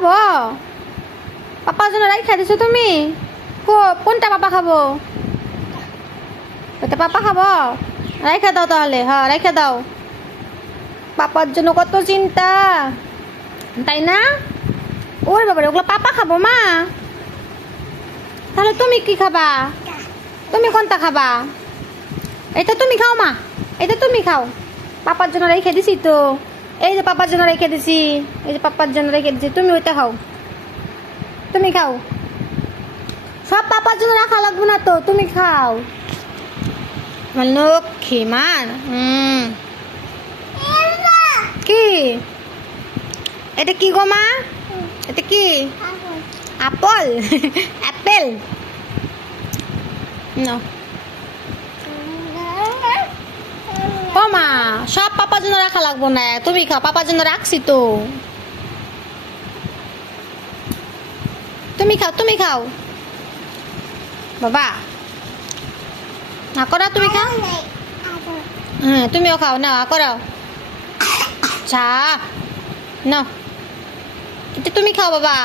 খাবো পাপার জন্য রাইখা দিছো তুমি কোনটা পাপা খাবো ওটা পাপা খাবো রাইখা দাও তাহলে হ্যাঁ রাইখা দাও পাপার জন্য কত চিন্তা তাই না ওরে বাবা ওগুলো পাপা খাবো মা তাহলে তুমি কি খাবা তুমি কোনটা খাবা এটা তুমি খাও মা এটা তুমি খাও পাপার জন্য রেখে দিছি তো এই যে পাপার জন্য রেখে দিছি এই যে পাপার জন্য রেখে দিছি তুমি ওইটা খাও তুমি খাও সব পাপার জন্য রাখা লাগবে না তো তুমি খাও আমার লক্ষ্মী মান কি এটা কি গো মা এটা কি আপেল আপেল না ও মা সব পাপার জন্য রাখা লাগবো না তুমি খাও পাপার জন্য রাখছি তো তুমি খাও বাবা না করো তুমি খাও হ্যাঁ তুমিও খাও না করো চা না এটা তুমি খাও বাবা